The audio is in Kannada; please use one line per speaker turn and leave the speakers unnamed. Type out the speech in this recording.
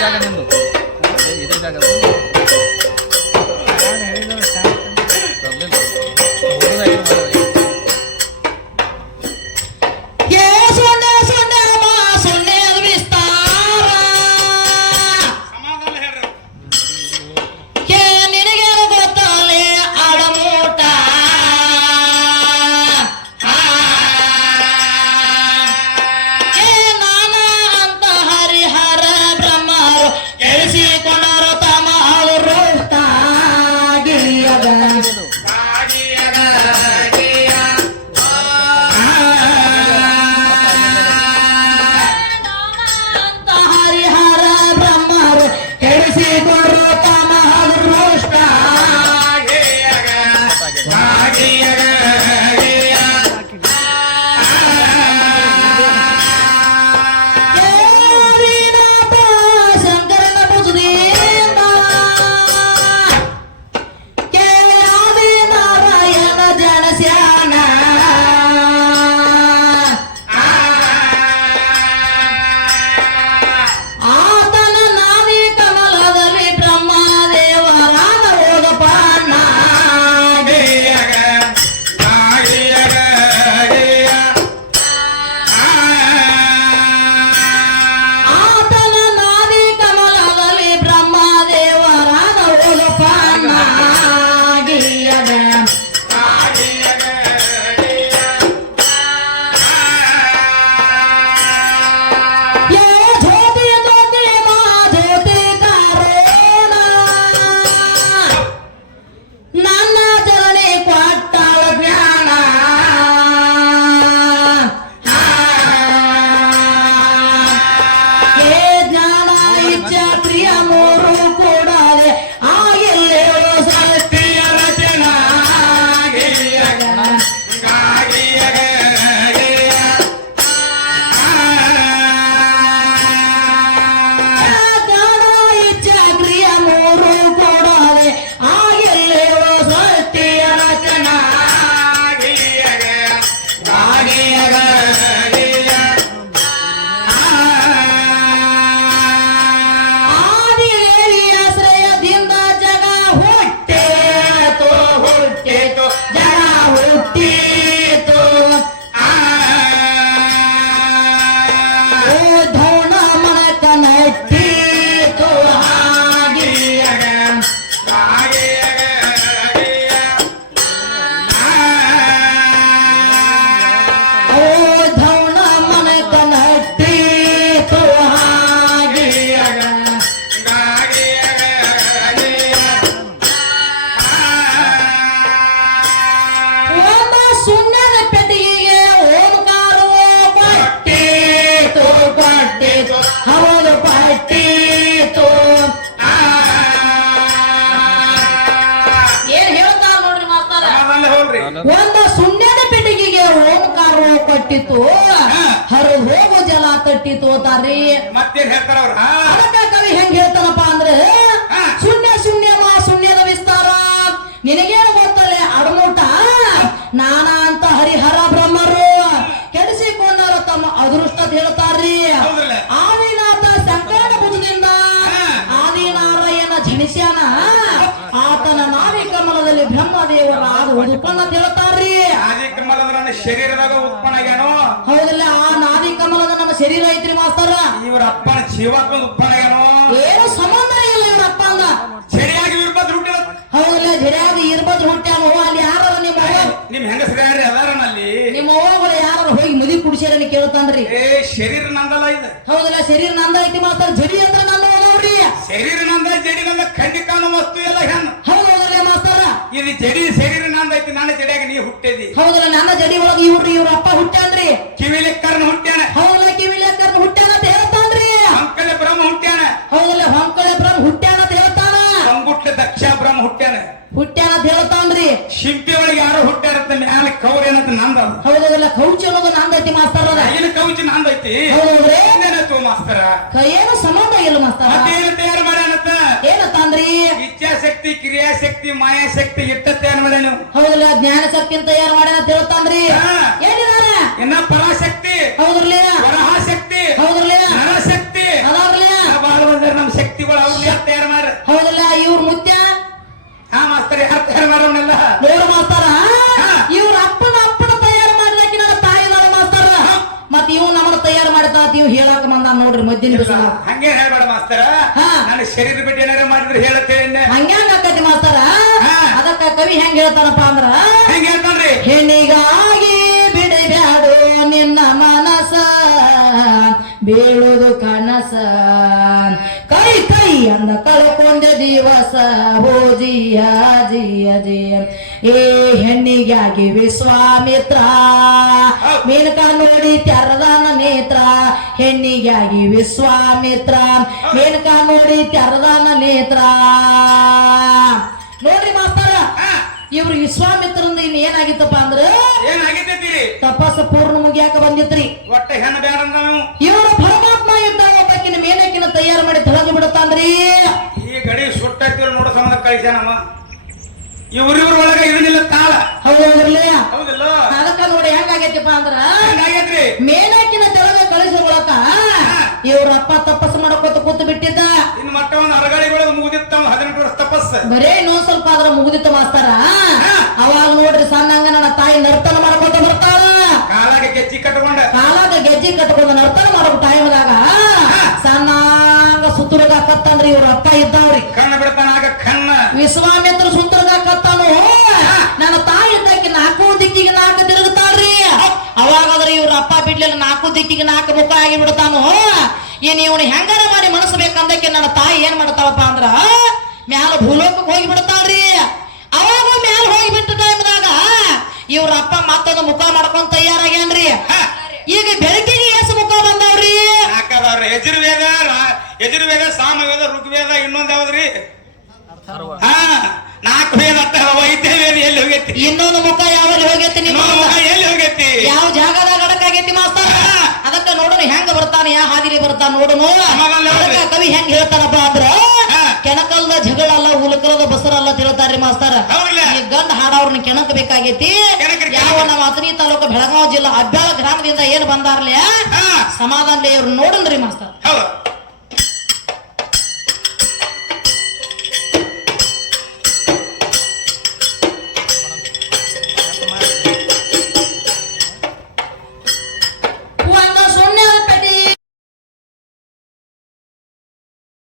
జాగ్రత్త ఇదే జాగ్రత్త. Thank you. yeah. ತಾರಿ
ಮತ್ತೇನ್ ಹೇಳ್ತಾರ ಅವ್ರ?
ಅದಕ್ಕ ಕವಿ ಹೆಂಗ್ ಹೇಳ್ತಾನಪ್ಪ ಅಂದ್ರೆ. ಶೂನ್ಯ ಶೂನ್ಯ ಮಾ ಶೂನ್ಯದ ವಿಸ್ತಾರ. ನಿನಗೇನು ಗೊತ್ತಲೆ ಅಡಮೂಟ. ನಾನಾ ಅಂತ ಹರಿಹರ ಬ್ರಹ್ಮರು. ಕೆಡಿಸಿಕೊಂಡಾರ ತಮ್ಮ ಅದೃಷ್ಟ ಹೇಳ್ತಾರ್ರಿ? ಆದಿನಾಥ ಸಂಕಟ ಭುಜದಿಂದ. ಆದಿನಾರಾಯಣ ಜನಿಸ್ಯಾನ. ಆತನ ನಾವಿ ಕಮಲದಲ್ಲಿ ಬ್ರಹ್ಮದೇವರ ಆದ ಉತ್ಪನ್ನ ಹೇಳ್ತಾರ್ರಿ.
ಆದಿ ಕಮಲ ಶರೀರದಾಗ ಉತ್ಪನ್ನ ಆಗ್ಯಾನೋ
ಹೌದಲ್ಲ ಆ ನಾದಿ ಕಮಲದ ನಮ್ಮ ಶರೀರ ಐತ್ರಿ ಮಾಸ್ತರ?
ಇವ್ರ ಅಪ್ಪನ ಜೀವಾತ್ಮದ ಉತ್ಪನ್ನ ಆಗ್ಯಾನೋ
ಏನು? ಸಂಬಂಧ ಇಲ್ಲ ಇವ್ರ ಅಪ್ಪ ಅಂದ
ಸರಿಯಾಗಿ ಇರ್ಬದ್ ಹುಟ್ಟಿದ
ಹೌದಲ್ಲ ಜಡ್ಯಾಗ ಇರ್ಬದ್ ಹುಟ್ಟ್ಯಾನ ಅಲ್ಲಿ ಯಾರ ನಿಮ್ಮ ನಿಮ್
ನಿಮ್ ಯಾರು ಅದಾರ ಅಲ್ಲಿ
ನಿಮ್ಮ ಅವ್ವಗಳು ಯಾರು ಹೋಗಿ ಮದಿ ಕುಡಿಸ್ಯಾರ ಕೇಳ್ತಾನ್ರಿ.
ಏ ಶರೀರ ನಂದಲ್ಲ ಇದು.
ಹೌದಲ್ಲ ಶರೀರ ನಂದ ಐತಿ ಮಾಸ್ತರ ಜಡಿ ಅಂದ್ರ ನಂದ ಹೋದವ್ರಿ
ಶರೀರ ನಂದ ಜಡಿ ನಂದ ಖಂಡಿ ಕಾಣೋ ವಸ್ತು ಎಲ್ಲ ಹೆಣ್ಣು.
ಮಾಸ್ತರ
ಇದು ಜಡಿ ಶರೀರ ನಾನು ಐತಿ ನನ್ನ ಜಡಿಯಾಗ ನೀ ಹುಟ್ಟಿದಿ.
ಹೌದಲ್ಲ ನನ್ನ ಜಡಿ ಒಳಗ ಇವ್ರಿ ಇವ್ರ ಅಪ್ಪ ಹುಟ್ಟಾನ್ರಿ
ಕಿವಿಲಿ ಹುಟ್ಟ್ಯಾನೆ. ಹುಟ್ಟ್ಯಾನ
ಹೌದಲ್ಲ ಕಿವಿಲೇಕರ್ ಹುಟ್ಟ್ಯಾನ ಅಂತ ಹೇಳ್ತಾನ್ರಿ
ಅಂಕಲೆ ಬ್ರಹ್ಮ ಹುಟ್ಟ್ಯಾನ.
ಹೌದಲ್ಲ ಹೊಂಕಳೆ ಬ್ರಹ್ಮ ಹುಟ್ಟ್ಯಾನ ಅಂತ ಹೇಳ್ತಾನ.
ಸಂಗುಟ್ಟ ದಕ್ಷ ಬ್ರಹ್ಮ ಹುಟ್ಟ್ಯಾನ.
ಹುಟ್ಟ್ಯಾನ ಅಂತ ಹೇಳ್ತಾನ್ರಿ
ಶಿಂಪಿ ಒಳಗೆ ಯಾರೋ ಹುಟ್ಟ್ಯಾರಂತ ಮ್ಯಾಲ ಕೌರ್ ಏನಂತ ನಂದ
ಹೌದಲ್ಲ ಕೌಚ ಅನ್ನೋದು ನಂದೈತಿ ಮಾಸ್ತರ ಅದ
ಇಲ್ಲಿ ಕೌಚಿ ನಂದ ಐತಿ
ಹೌದ್ರಿ.
ಏನೇನತ್ತು ಮಾಸ್ತರ?
ಏನು ಸಂಬಂಧ ಇಲ್ಲ ಮಾಸ್ತರ
ಮತ್ತೇನು ತಯಾರು ಮಾಡ್ಯಾನತ್ತ
ಏನಂತಾನ್ರಿ
ಇಚ್ಛಾಶಕ್ತಿ ಕ್ರಿಯಾಶಕ್ತಿ ಮಾಯಾಶಕ್ತಿ ಇಟ್ಟ ತಯಾರು ಮಾಡ್ಯಾನು
ಹೌದಲ್ಲ ಜ್ಞಾನ ಶಕ್ತಿ ತಯಾರು ಮಾಡ್ಯಾನ ಅಂತ ಹೇಳ್ತಾನ್ರಿ
ಇನ್ನ ಪರಾಶಕ್ತಿ
ಹೌದ್ರಲ್ಲ
ವರಹಾಶಕ್ತಿ
ಹೌದ್ರಲ್ಲ
ನರಶಕ್ತಿ.
ಅದಾವ್ರಲ್ಲ
ಬಹಳ ಬಂದ್ರೆ ನಮ್ ಶಕ್ತಿಗಳು ಅವ್ರನ್ನ ತಯಾರು ಮಾಡ್ರಿ
ಹೌದಲ್ಲ ಇವ್ರ ಮುತ್ಯ?
ಹಾ ಮಾಸ್ತರ್ ಯಾರು ತಯಾರು ಮಾಡೋನೆಲ್ಲ
ನೋಡು ಮಾಸ್ತಾರ?
ಹಾ.
ಇವ್ರ ಅಪ್ಪನ ಅಪ್ಪನ ತಯಾರು ಮಾಡ್ಲಾಕಿ ನನ್ನ ತಾಯಿ ನಾಡ ಮಾಸ್ತಾರ. ಮತ್ತೆ ಇವ್ ನಮ್ಮನ್ನ ತಯಾರು ಮಾಡ್ತಾ ಇವ್ ಹೇಳಾಕ ಬಂದ ನೋಡ್ರಿ ಮದ್ದಿನ
ಹಂಗೆ ಹೇಳ್ಬೇಡ ಮಾಸ್ತರ?
ಹಾ.
ನನ್ನ ಶರೀರ ಬಿಟ್ಟು ಏನಾರ ಮಾಡಿದ್ರೆ ಹೇಳತ್ತೇನೆ
ಹಂಗ್ಯಾಂಗ ಆಕತಿ ಮಾಸ್ತಾರ. ಅದಕ್ಕ ಕವಿ ಹೆಂಗ್ ಹೇಳ್ತಾರಪ್ಪ ಅಂದ್ರ
ಹೆಂಗ್ ಹೇಳ್ತಾನ್ರಿ?
ಹೆಣ್ಣಿಗಾಗಿ ಬಿಡಬ್ಯಾಡು ನಿನ್ನ ಮನಸ ಬೀಳುದು ಕನಸ. ಕೈ ಕೈ ಅಂದ ಕಳ್ಕೊಂಡ ದಿವಸ ಹೋ ಜಿಯ ಜಿಯ ಜಿಯ. ಏ ಹೆಣ್ಣಿಗಾಗಿ ವಿಶ್ವಾಮಿತ್ರ. ಮೇನಕ ನೋಡಿ ತೆರದಾನ ನೇತ್ರ. ಹೆಣ್ಣಿಗಾಗಿ ವಿಶ್ವಾಮಿತ್ರ. ಮೇನಕ ನೋಡಿ ತೆರದಾನ ನೇತ್ರ. ನೋಡ್ರಿ ಮಾಸ್ತರ. ಇವ್ರು ವಿಶ್ವಾಮಿತ್ರಂದ ಇನ್ ಏನಾಗಿತ್ತಪ್ಪ ಅಂದ್ರ
ಏನಾಗಿದ್ದೀರಿ
ತಪಸ್ಸು ಪೂರ್ಣ ಮುಗಿಯಾಕ ಬಂದಿತ್ರಿ.
ಒಟ್ಟ ಹೆಣ್ಣು ಬೇಡ ನಾವು.
ಇವ್ರು ಪರಮಾತ್ಮ ಇದ್ದ ಒಬ್ಬಕಿನ ಮೇನಕಿನ ತಯಾರು ಮಾಡಿ ತೊಳಗಿ ಬಿಡುತ್ತಾನ್ರಿ
ಈ ಗಡಿ ಸುಟ್ಟೈತಿ ನೋಡೋ ಸಂಬಂಧ ಕಳಿಸ್ಯಾನವ. ಇವ್ರಿವ್ರ ಒಳಗ ಇರಲಿಲ್ಲ ತಾಳ.
ಹೌದಲ್ಲ
ಹೌದಿಲ್ಲ?
ಅದಕ್ಕ ನೋಡಿ ಹೆಂಗಾಗೈತಿಪ್ಪ ಅಂದ್ರ
ಹೆಂಗಾಗೈತ್ರಿ?
ಮೇಲಕ್ಕಿನ ತೆಳಗ ಕಳಿಸಿಕೊಳಕ ಇವ್ರ ಅಪ್ಪ ತಪಸ್ಸು ಮಾಡ್ಕೋತ ಕೂತು ಬಿಟ್ಟಿದ್ದ.
ಇನ್ ಮಟ್ಟ ಒಂದು ಅರಗಾಳಿಗೊಳಗ ಮುಗಿದಿತ್ತ ಹದಿನೆಂಟು ವರ್ಷ ತಪಸ್ಸ.
ಬರೇ ಇನ್ನೊಂದ್ ಸ್ವಲ್ಪ ಆದ್ರ ಮುಗಿದಿತ್ತು ಮಾಸ್ತಾರ. ಅವಾಗ ನೋಡ್ರಿ ಸಣ್ಣಂಗ ನನ್ನ ತಾಯಿ ನರ್ತನ ಮಾಡ್ಕೋತ ಬರ್ತಾಳ.
ಕಾಲಾಗ ಗೆಜ್ಜಿ ಕಟ್ಕೊಂಡ.
ಕಾಲಾಗ ಗೆಜ್ಜಿ ಕಟ್ಕೊಂಡ ನರ್ತನ ಮಾಡೋ ಟೈಮ್ದಾಗ ಸಣ್ಣಂಗ ಸುತ್ತುರಗ ಕತ್ತಂದ್ರಿ ಇವ್ರ ಅಪ್ಪ ಇದ್ದಾವ್ರಿ.
ಕಣ್ಣ ಬಿಡ್ತಾನ ಆಗ ಕಣ್ಣ.
ವಿಶ್ವಾಮಿತ್ರ ಸುತ್ತುರ್ಗ ಕತ್ತಾನು ನನ್ನ ತಾಯಿ ಇದ್ದಾಕಿ ನಾಲ್ಕು ದಿಕ್ಕಿಗೆ ನಾಲ್ಕು ತಿರುಗುತ್ತಾಳ್ರಿ ಅವಾಗಾದ್ರೆ ಅಪ್ಪ ನಾಲ್ಕು ದಿಕ್ಕಿಗೆ ನಾಲ್ಕು ಮುಖ ಆಗಿ ಬಿಡ್ತಾನು ಏನ್ ಇವನು ಹೆಂಗಾರ ಮಾಡಿ ಮನಸ್ಬೇಕಂದಕ್ಕೆ ನನ್ನ ತಾಯಿ ಏನ್ ಮಾಡ್ತಾಳಪ್ಪ ಅಂದ್ರ ಮ್ಯಾಲ ಭೂಲೋಕಕ್ಕೆ ಹೋಗಿ ಬಿಡ್ತಾಳ್ರಿ ಅವಾಗ ಮ್ಯಾಲ ಹೋಗಿ ಬಿಟ್ಟ ಟೈಮ್ದಾಗ ಇವ್ರ ಅಪ್ಪ ಮತ್ತೊಂದು ಮುಖ ಮಾಡ್ಕೊಂಡ್ ತಯಾರಾಗ್ಯಾನ್ರಿ. ಈಗ ಬೆಳಕಿಗೆ ಎಸ್ ಮುಖ ಬಂದವ್ರಿ.
ನಾಲ್ಕದವ್ರ ಯಜುರ್ವೇದ ರಾ- ಯಜುರ್ವೇದ ಸಾಮವೇದ ಋಗ್ವೇದ ಇನ್ನೊಂದ್ ಯಾವ್ದ್ರಿ? ಹಾ. ನಾಲ್ಕು ವೇದ ವೈದ್ಯ ಎಲ್ಲಿ ಹೋಗೈತಿ?
ಇನ್ನೊಂದು ಮುಖ ಯಾವಲ್ಲಿ ಹೋಗೈತಿ ನಿಮ್ಮ
ಮುಖ? ಎಲ್ಲಿ ಹೋಗೈತಿ?
ಯಾವ ಜಾಗದಾಗ ಅಡಕಾಗೈತಿ ಮಾಸ್ತರ? ಅದಕ್ಕ ನೋಡೋಣ ಹೆಂಗ ಬರ್ತಾನ ಯಾವ ಹಾದಿಲಿ ಬರ್ತಾನ ನೋಡೋಣ. ಕವಿ ಹೆಂಗ್ ಹೇಳ್ತಾನಪ್ಪ ಅಂದ್ರ. ಕೆಣಕಲ್ದ ಜಗಳ ಅಲ್ಲ ಉಲಕರದ ಬಸರ ಅಲ್ಲ ಅಂತ ಹೇಳ್ತಾರ್ರಿ ಮಾಸ್ತರ ಈ ಗಂಡ ಹಾಡವ್ರನ್ನ ಕೆಣಕ ಬೇಕಾಗೈತಿ ಯಾವ. ನಮ್ಮ ಅತನಿ ತಾಲೂಕು ಬೆಳಗಾವಿ ಜಿಲ್ಲಾ ಅಬ್ಯಾಳ ಗ್ರಾಮದಿಂದ ಏನ್ ಬಂದಾರ್ಲಿ?
ಹಾ.
ಸಮಾಧಾನ ಇವ್ರು ನೋಡನ್ರಿ ಮಾಸ್ತರ್.